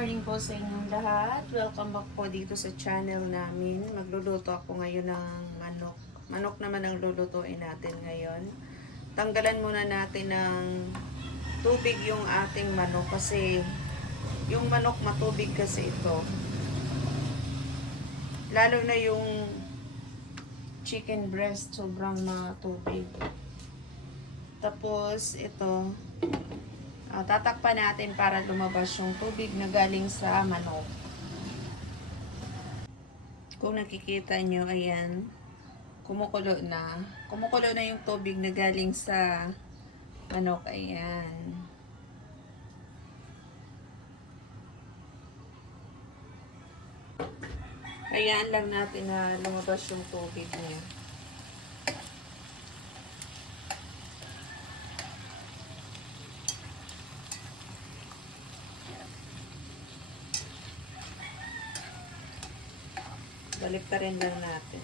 morning po sa inyong lahat. Welcome back po dito sa channel namin. Magluluto ako ngayon ng manok. Manok naman ang lulutuin natin ngayon. Tanggalan muna natin ng tubig yung ating manok kasi yung manok matubig kasi ito. Lalo na yung chicken breast sobrang matubig. Tapos ito, Ah, tatakpan natin para lumabas yung tubig na galing sa manok. Kung nakikita nyo, ayan, kumukulo na. Kumukulo na yung tubig na galing sa manok, ayan. Ayan lang natin na lumabas yung tubig niya. Balik pa rin lang natin.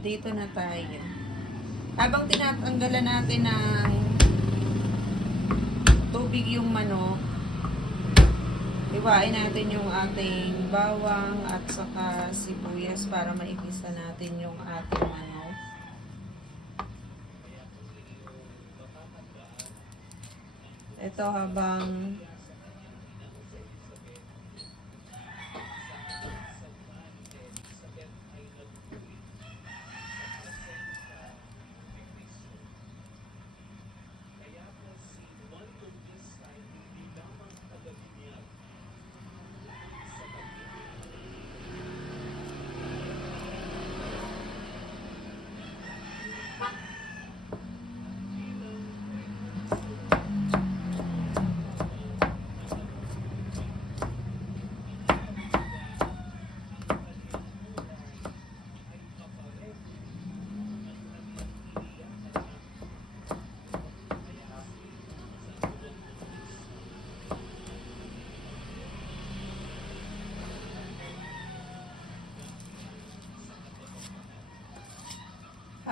Dito na tayo. Habang tinatanggalan natin ng tubig yung manok, Iwain natin yung ating bawang at saka sibuyas para maigisa natin yung ating manok. Ito habang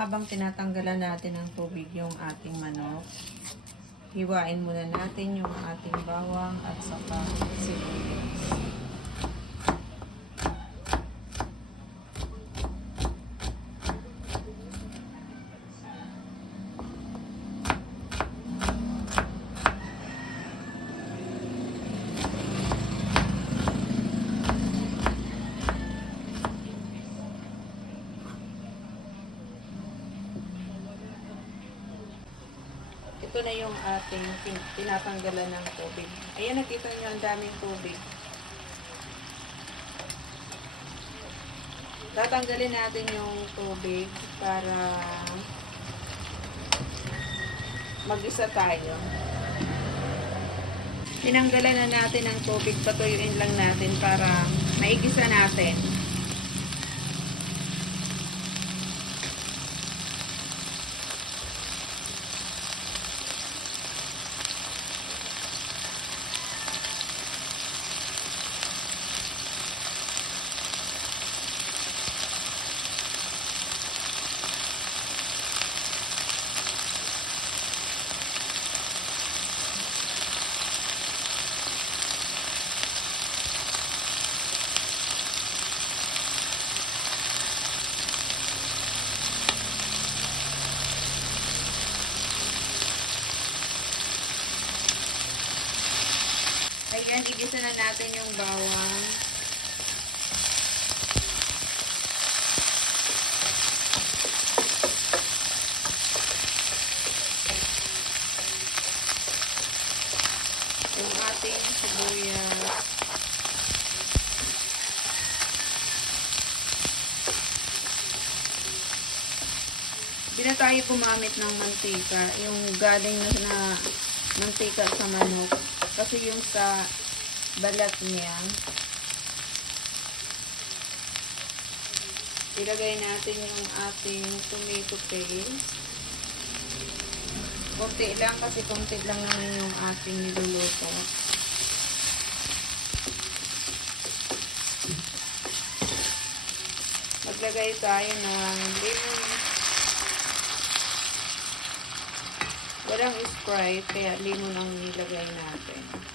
habang tinatanggalan natin ng tubig yung ating manok, hiwain muna natin yung ating bawang at saka sibuyas. Ito na yung ating tin- tinatanggalan ng tubig. Ayan, nakita nyo ang daming tubig. Tatanggalin natin yung tubig para mag-isa tayo. Tinanggalan na natin ng tubig, patuyuin lang natin para maigisa natin. Ayan, igisa na natin yung bawang. Yung ating sibuyas. Hindi na tayo gumamit ng mantika. Yung galing na, na mantika sa manok. Kasi yung sa balat niya, ilagay natin yung ating tomato paste. Kunti lang kasi kunti lang naman yung ating niluluto. Maglagay tayo ng lemon. Walang Sprite, kaya lemon ang nilagay natin.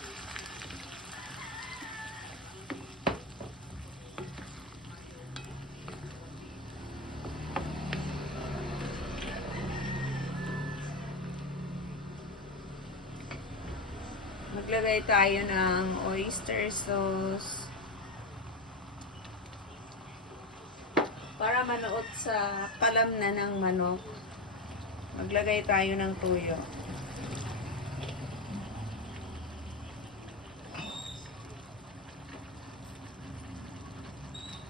Maglagay tayo ng oyster sauce. Para manuot sa kalam na ng manok, maglagay tayo ng tuyo.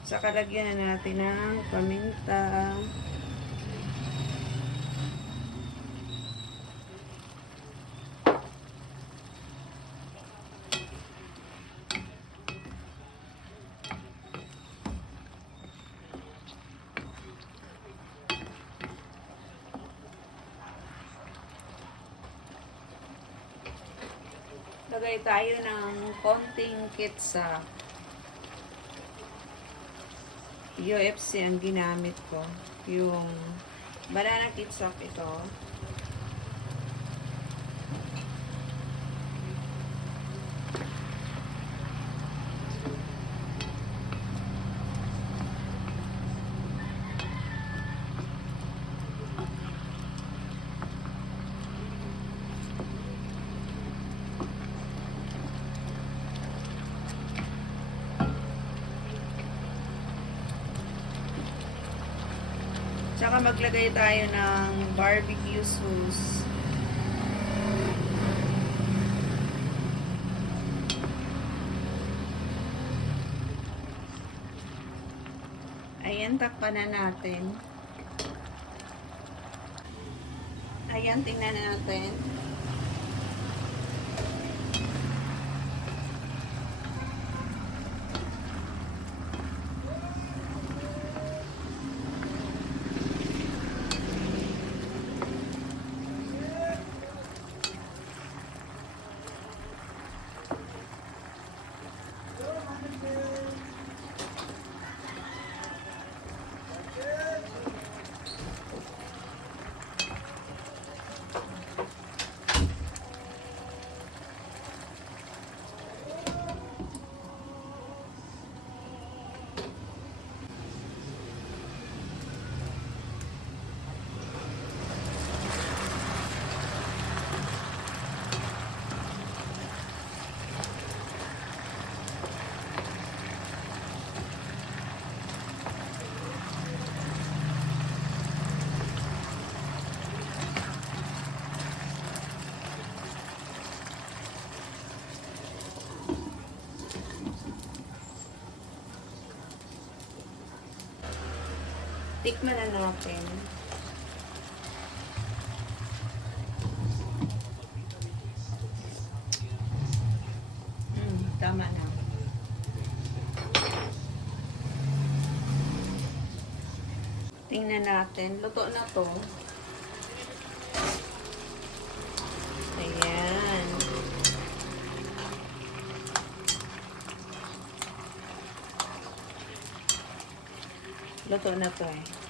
Saka lagyan na natin ng paminta. Lagay tayo ng konting ketchup. UFC ang ginamit ko. Yung banana ketchup ito. Maglagay tayo ng barbecue sauce. Ayan, takpan na natin. Ayan, tingnan natin. Tikman na natin. Mm, tama na. Tingnan natin. Luto na to. Ayan. Luto na to eh.